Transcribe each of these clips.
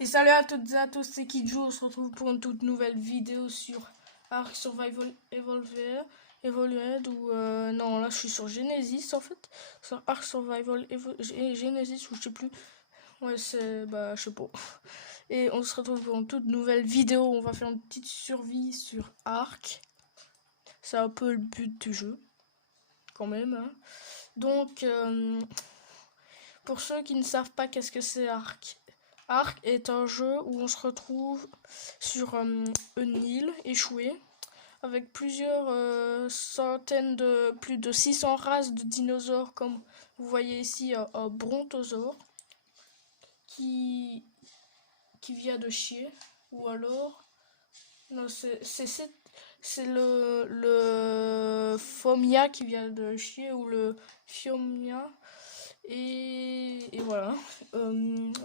Et salut à toutes et à tous, c'est Kidjo, on se retrouve pour une toute nouvelle vidéo sur Ark Survival Evolved ou non, là je suis sur Genesis en fait, sur Ark Survival Genesis ou je sais plus, ouais c'est, bah je sais pas. Et on se retrouve pour une toute nouvelle vidéo, on va faire une petite survie sur Ark, c'est un peu le but du jeu, quand même, hein. Donc, pour ceux qui ne savent pas qu'est-ce que c'est Ark, Ark est un jeu où on se retrouve sur une île échouée avec plusieurs centaines de plus de 600 races de dinosaures comme vous voyez ici un brontosaure qui vient de chier ou alors non c'est le Phomia qui vient de chier ou le Phiomia et voilà.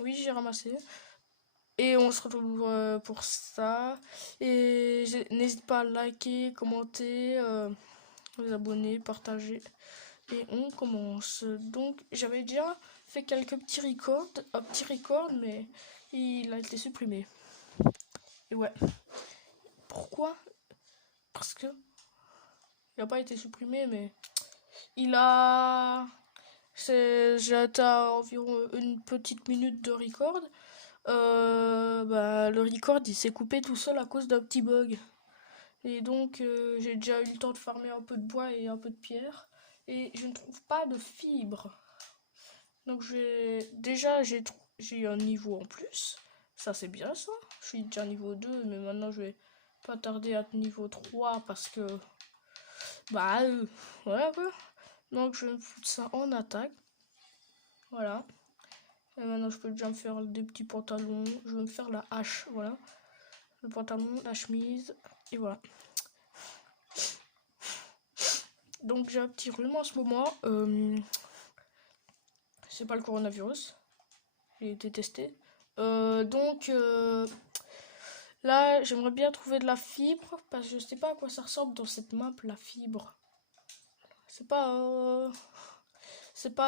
Oui, j'ai ramassé. Et on se retrouve pour ça. Et n'hésite pas à liker, commenter, vous abonner, partager. Et on commence. Donc j'avais déjà fait quelques petits records, un petit record, mais il a été supprimé. Et ouais. Pourquoi? Parce que il n'a pas été supprimé, mais il a. J'ai été à environ une petite minute de record. Bah, le record il s'est coupé tout seul à cause d'un petit bug. Et donc j'ai déjà eu le temps de farmer un peu de bois et un peu de pierre. Et je ne trouve pas de fibres. Donc j'ai eu un niveau en plus. Ça c'est bien ça. Je suis déjà niveau 2 mais maintenant je vais pas tarder à être niveau 3 parce que bah voilà quoi. Donc je vais me foutre ça en attaque. Voilà. Et maintenant je peux déjà me faire des petits pantalons. Je vais me faire la hache. Voilà. Le pantalon, la chemise. Et voilà. Donc j'ai un petit rhume en ce moment. C'est pas le coronavirus. J'ai été testé. Donc là, j'aimerais bien trouver de la fibre parce que je sais pas à quoi ça ressemble dans cette map la fibre. C'est pas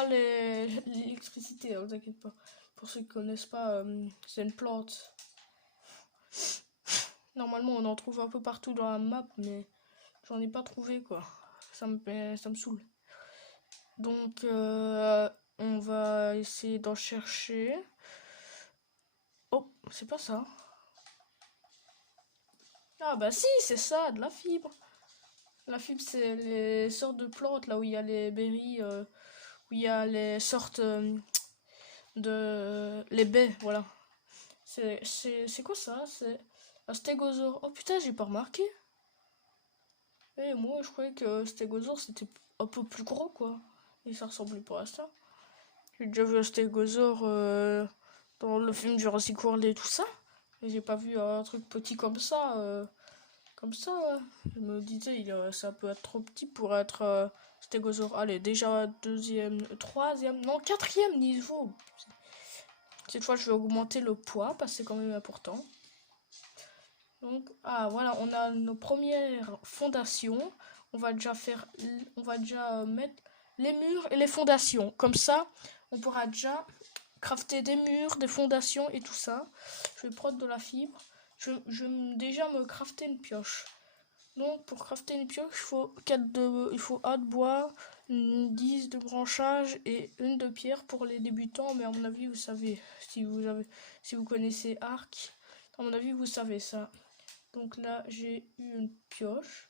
l'électricité, hein, vous inquiétez pas. Pour ceux qui connaissent pas, c'est une plante. Normalement, on en trouve un peu partout dans la map, mais j'en ai pas trouvé quoi. Ça me saoule. Donc on va essayer d'en chercher. Oh, c'est pas ça. Ah bah si, c'est ça, de la fibre. La fibre, c'est les sortes de plantes, là où il y a les berries, où il y a les sortes de... les baies, voilà. C'est quoi ça? C'est un stégosaure. Oh putain, j'ai pas remarqué. Et moi, je croyais que stégosaure, c'était un peu plus gros, quoi. Et ça ressemblait pas à ça. J'ai déjà vu un stégosaure dans le film Jurassic World et tout ça. Mais j'ai pas vu un truc petit comme ça. Comme ça, ouais. Je me disais, ça peut être trop petit pour être stégosaure. Allez, déjà deuxième, troisième, non, quatrième niveau. Cette fois, je vais augmenter le poids parce que c'est quand même important. Donc, ah voilà, on a nos premières fondations. On va déjà mettre les murs et les fondations. Comme ça, on pourra déjà crafter des murs, des fondations et tout ça. Je vais prendre de la fibre. Je vais déjà me crafter une pioche. Donc pour crafter une pioche, il faut un de bois, 10 de branchage et une de pierre pour les débutants. Mais à mon avis, vous savez, si vous connaissez Ark, à mon avis, vous savez ça. Donc là, j'ai eu une pioche.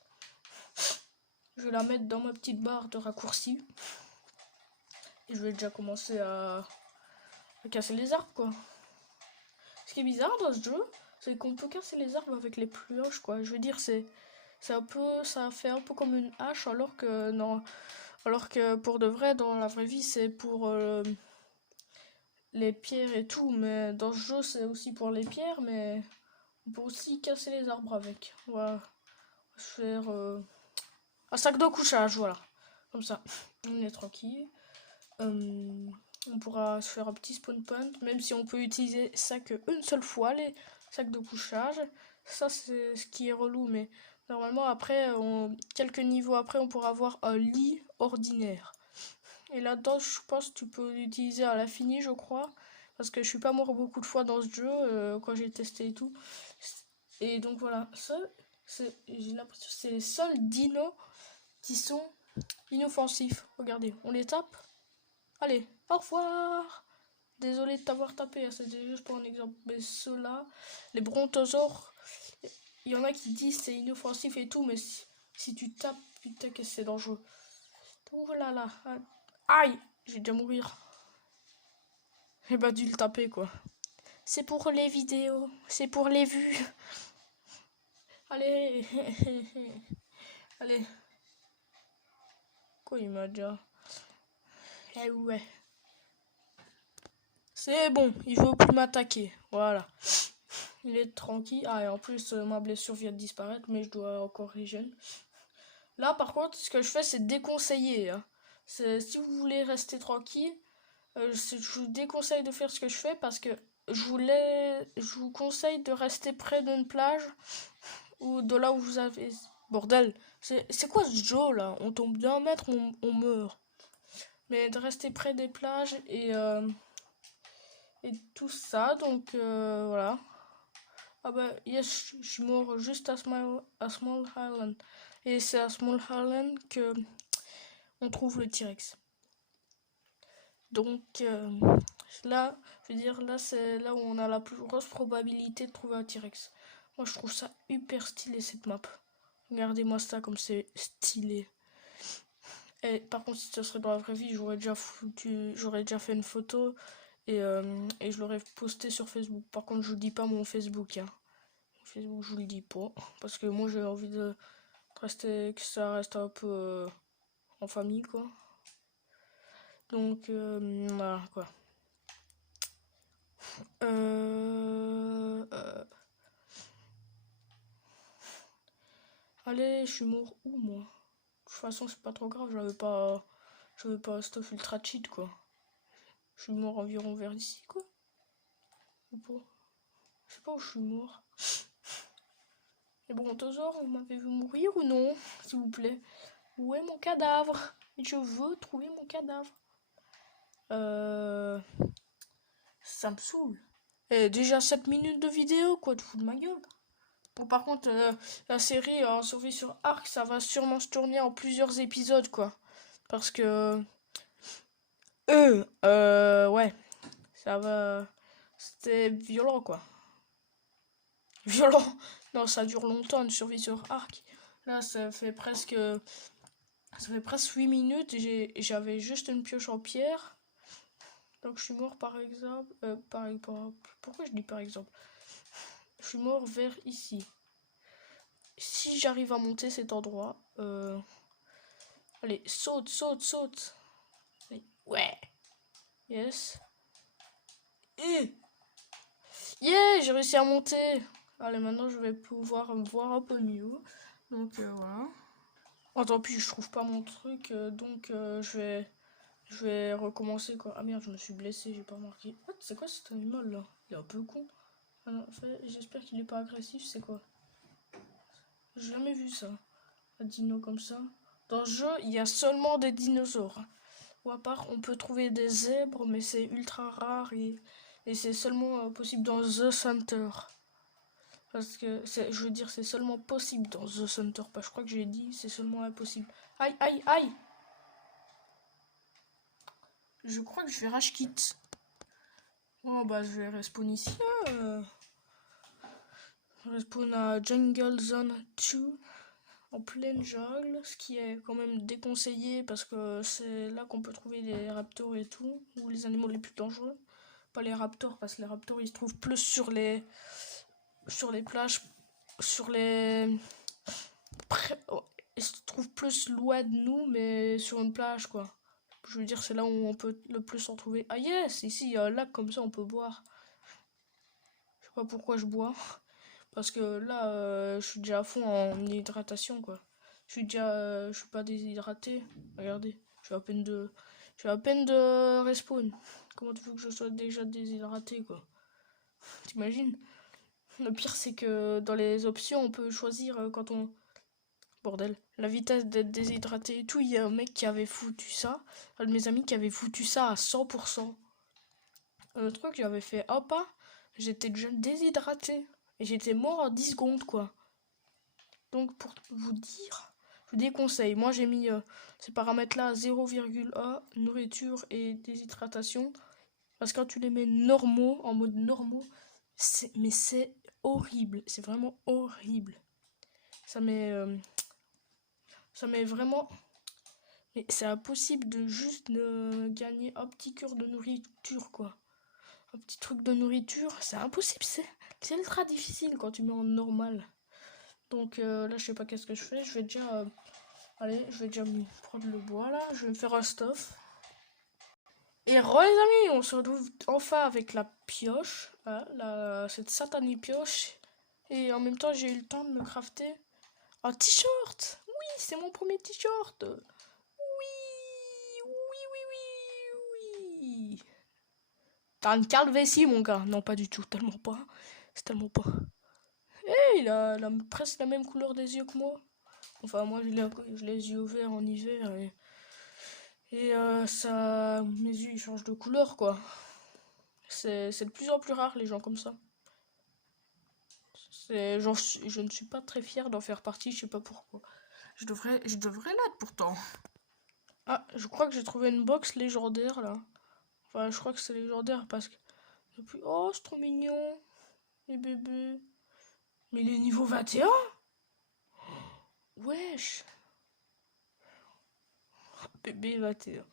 Je vais la mettre dans ma petite barre de raccourci. Et je vais déjà commencer à casser les arbres, quoi. Ce qui est bizarre dans ce jeu, c'est qu'on peut casser les arbres avec les pioches, quoi. Je veux dire, ça fait un peu comme une hache, alors que non, alors que pour de vrai, dans la vraie vie, c'est pour les pierres et tout, mais dans ce jeu, c'est aussi pour les pierres, mais on peut aussi casser les arbres avec. Voilà, faire un sac de couchage, voilà, comme ça, on est tranquille. On pourra se faire un petit spawn point, même si on peut utiliser ça qu'une seule fois, les sacs de couchage. Ça, c'est ce qui est relou, mais normalement, après, quelques niveaux après, on pourra avoir un lit ordinaire. Et là-dedans, je pense que tu peux l'utiliser à l'infini, je crois. parce que je suis pas mort beaucoup de fois dans ce jeu quand j'ai testé et tout. Et donc voilà, ça, j'ai l'impression que c'est les seuls dinos qui sont inoffensifs. Regardez, on les tape. Allez, au revoir. Désolé de t'avoir tapé, hein, c'était juste pour un exemple. Mais ceux-là, les brontosaures, il y en a qui disent c'est inoffensif et tout, mais si tu tapes, putain que c'est dangereux. Oh là là. Aïe, je vais déjà mourir. J'ai pas dû le taper quoi. C'est pour les vidéos, c'est pour les vues. Allez. Allez. Quoi il m'a déjà... Eh ouais. C'est bon, il veut plus m'attaquer. Voilà. Il est tranquille. Ah et en plus ma blessure vient de disparaître, mais je dois encore régénérer. Là par contre ce que je fais c'est déconseiller. Hein. Si vous voulez rester tranquille, je vous déconseille de faire ce que je fais parce que je vous conseille de rester près d'une plage ou de là où vous avez... Bordel, c'est quoi ce jeu là? On tombe d'un mètre, on meurt. Mais de rester près des plages et tout ça, donc voilà. Ah bah yes, je suis mort juste à Small Island. Et c'est à Small Island que on trouve le T-Rex. Donc là, je veux dire, là c'est là où on a la plus grosse probabilité de trouver un T-Rex. Moi je trouve ça hyper stylé cette map. Regardez-moi ça comme c'est stylé. Et par contre si ce serait dans la vraie vie, j'aurais déjà fait une photo et je l'aurais posté sur Facebook. Par contre je vous dis pas mon Facebook. Hein. Facebook je vous le dis pas. Parce que moi j'ai envie de rester, que ça reste un peu en famille quoi. Donc voilà quoi. Allez, je suis mort où moi? De toute façon, c'est pas trop grave, j'avais pas stuff ultra cheat quoi. Je suis mort environ vers ici quoi. Ou pas? Je sais pas où je suis mort. Les brontosaures, vous m'avez vu mourir ou non? S'il vous plaît. Où est mon cadavre? Je veux trouver mon cadavre. Ça me saoule. Et déjà 7 minutes de vidéo quoi, tu fous de ma gueule. Bon, par contre, la série Survie sur Arc, ça va sûrement se tourner en plusieurs épisodes, quoi. Parce que ouais, ça va. C'était violent, quoi. Violent. Non, ça dure longtemps, une survie sur Arc. Là, ça fait presque 8 minutes et j'avais juste une pioche en pierre. Donc, je suis mort, par exemple. Pourquoi je dis par exemple? Je suis mort vers ici. Si j'arrive à monter cet endroit, allez, saute, saute, saute. Allez. Ouais. Yes. Et yeah, j'ai réussi à monter. Allez, maintenant je vais pouvoir me voir un peu mieux. Donc voilà. Oh, tant pis, je trouve pas mon truc, donc je vais recommencer quoi. Ah merde, je me suis blessé, j'ai pas remarqué. What, c'est quoi cet animal là? Il est un peu con. Ah non, en fait, j'espère qu'il est pas agressif, c'est quoi? J'ai jamais vu ça. Un dino comme ça. Dans ce jeu, il y a seulement des dinosaures. Ou à part, on peut trouver des zèbres, mais c'est ultra rare et c'est seulement possible dans The Center. Parce que, je veux dire, c'est seulement possible dans The Center. Pas, je crois que j'ai dit, c'est seulement impossible. Aïe, aïe, aïe! Je crois que je vais rage quit. Oh bah, je vais respawn ici. Respawn à Jungle Zone 2. En pleine jungle, ce qui est quand même déconseillé parce que c'est là qu'on peut trouver les raptors et tout, ou les animaux les plus dangereux. Pas les raptors, parce que les raptors ils se trouvent plus sur les plages, sur les... Ils se trouvent plus loin de nous, mais sur une plage quoi. Je veux dire, c'est là où on peut le plus en trouver. Ah yes, ici il y a un lac comme ça, on peut boire. Je sais pas pourquoi je bois. Parce que là, je suis déjà à fond en hydratation quoi. Je suis pas déshydraté. Regardez, je suis à peine de respawn. Comment tu veux que je sois déjà déshydraté quoi? T'imagines? Le pire c'est que dans les options, on peut choisir quand on... Bordel. La vitesse d'être déshydraté et tout, il y a un mec qui avait foutu ça. Un de mes amis qui avait foutu ça à 100%. Le truc, j'avais fait un pas, j'étais déjà déshydraté. Et j'étais mort en 10 secondes, quoi. Donc, pour vous dire, je vous déconseille. Moi, j'ai mis ces paramètres-là à 0,1, nourriture et déshydratation. Parce que quand tu les mets normaux, en mode normaux, mais c'est horrible. C'est vraiment horrible. Ça met vraiment... Mais c'est impossible de juste gagner un petit cœur de nourriture, quoi. Un petit truc de nourriture, c'est impossible. C'est ultra difficile quand tu mets en normal. Donc là, je sais pas qu'est-ce que je fais. Je vais déjà... allez, je vais déjà me prendre le bois, là. Je vais me faire un stuff. Et re les amis, on se retrouve enfin avec la pioche, hein, cette satanée pioche. Et en même temps, j'ai eu le temps de me crafter un t-shirt. Oui, c'est mon premier t-shirt. Oui, oui, oui, oui, oui. T'as une calvétie, mon gars. Non, pas du tout, tellement pas. C'est tellement pas. Eh, il a presque la même couleur des yeux que moi. Enfin, moi, j'ai les yeux verts en hiver. Et ça, mes yeux, ils changent de couleur, quoi. C'est de plus en plus rare, les gens comme ça. Genre, je ne suis pas très fier d'en faire partie, je sais pas pourquoi. Je devrais l'être pourtant. Ah, je crois que j'ai trouvé une box légendaire là. Enfin, je crois que c'est légendaire parce que depuis. Oh, c'est trop mignon, les bébés. Mais il est niveau 21. Wesh, bébé 21.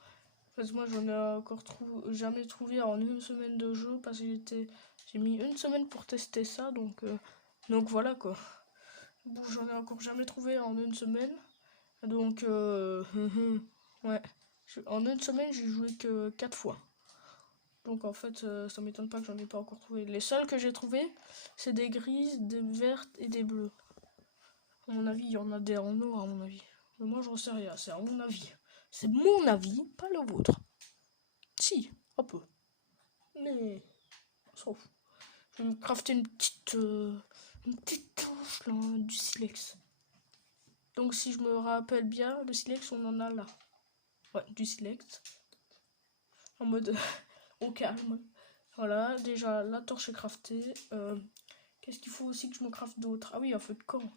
Parce que moi, j'en ai encore jamais trouvé en une semaine de jeu parce que j'ai mis une semaine pour tester ça, donc voilà quoi. Bon, j'en ai encore jamais trouvé en une semaine. Donc, ouais. En une semaine, j'ai joué que 4 fois. Donc, en fait, ça m'étonne pas que j'en ai pas encore trouvé. Les seuls que j'ai trouvés, c'est des grises, des vertes et des bleues. À mon avis, il y en a des en noir, à mon avis. Mais moi, j'en sais rien. C'est à mon avis. C'est mon avis, pas le vôtre. Si, un peu. Mais, on s'en fout. Je vais me crafter une petite touche, là, du silex. Donc, si je me rappelle bien, le silex, on en a là. Ouais, du silex. En mode au calme. Voilà, déjà la torche est craftée. Qu'est-ce qu'il faut aussi que je me crafte d'autre? Ah oui, un feu de camp.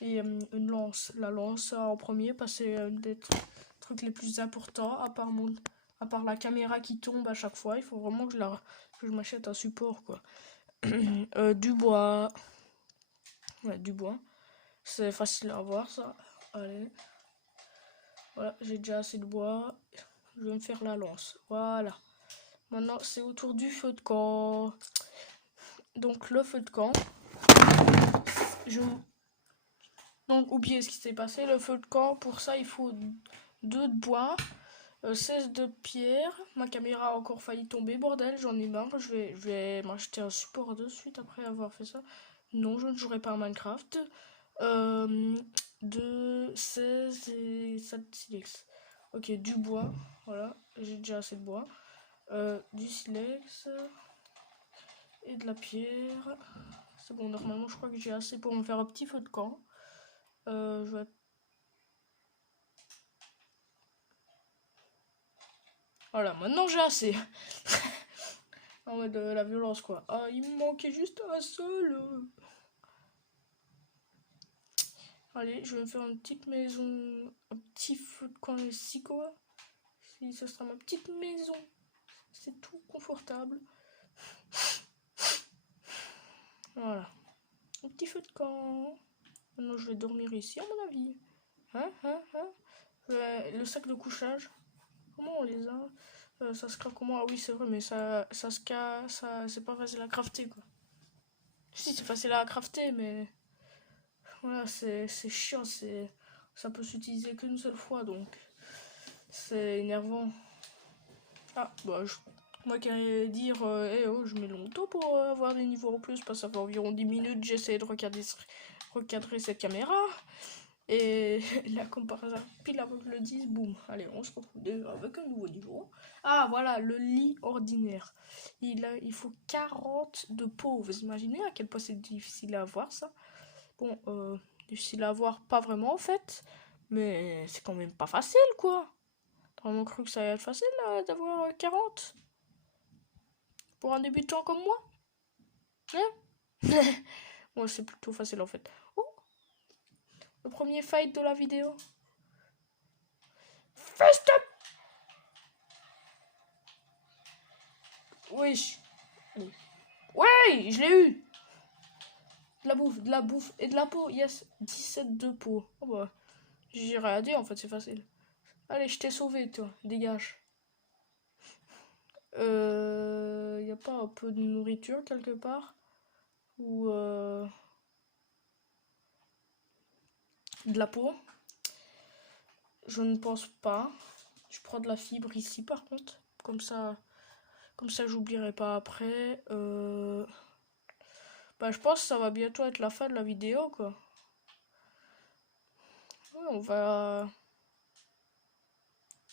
Et une lance. La lance en premier, parce que c'est un des trucs les plus importants, à part la caméra qui tombe à chaque fois. Il faut vraiment que je m'achète un support, quoi. Du bois. Ouais, du bois. C'est facile à avoir, ça. Allez. Voilà, j'ai déjà assez de bois. Je vais me faire la lance. Voilà. Maintenant, c'est autour du feu de camp. Donc, le feu de camp. Donc, oubliez ce qui s'est passé. Le feu de camp, pour ça, il faut 2 de bois, 16 de pierre. Ma caméra a encore failli tomber, bordel. J'en ai marre. Je vais m'acheter un support de suite après avoir fait ça. Non, je ne jouerai pas à Minecraft. 2, 16 et 7 silex. Ok, du bois. Voilà, j'ai déjà assez de bois. Du silex et de la pierre. C'est bon, normalement, je crois que j'ai assez pour me faire un petit feu de camp. Je vais... Voilà, maintenant j'ai assez. En mode la violence, quoi. Ah, il me manquait juste un seul. Allez, je vais me faire une petite maison. Un petit feu de camp ici, quoi. Si, ce sera ma petite maison. C'est tout confortable. Voilà. Un petit feu de camp. Maintenant, je vais dormir ici, à mon avis. Le sac de couchage. Comment on les a? Ça se craft comment? Ah oui, c'est vrai, mais ça se casse, c'est pas facile à crafter, quoi. Si, c'est facile à crafter, mais voilà, c'est chiant, ça peut s'utiliser qu'une seule fois, donc c'est énervant. Ah, bah, moi qui allais dire, eh oh, je mets longtemps pour avoir des niveaux en plus, parce que ça fait environ 10 minutes, j'essaie de recadrer cette caméra. Et là, comme par hasard, pile avant que je le dise, boum, allez, on se retrouve avec un nouveau niveau. Ah, voilà, le lit ordinaire. Il faut 40 de peau. Vous imaginez à quel point c'est difficile à avoir, ça? Bon, difficile à avoir, pas vraiment, en fait. Mais c'est quand même pas facile, quoi. T'as vraiment cru que ça allait être facile, d'avoir 40? Pour un débutant comme moi. Hein? Moi, c'est plutôt facile en fait. Oh, le premier fight de la vidéo. Fist up. Wesh. Ouais, je l'ai eu. De la bouffe et de la peau. Yes, 17 de peau. Oh bah, j'ai rien à dire en fait, c'est facile. Allez, je t'ai sauvé, toi. Dégage. Y a pas un peu de nourriture quelque part? Ou de la peau? Je ne pense pas. Je prends de la fibre ici par contre. Comme ça j'oublierai pas après. Bah, je pense que ça va bientôt être la fin de la vidéo, quoi. Ouais, on va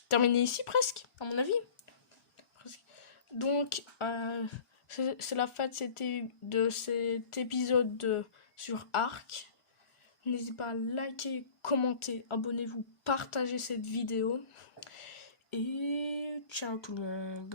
terminer ici presque, à mon avis. Presque. Donc, c'est la fin de cet épisode sur Ark. N'hésitez pas à liker, commenter, abonnez-vous, partagez cette vidéo. Et ciao tout le monde.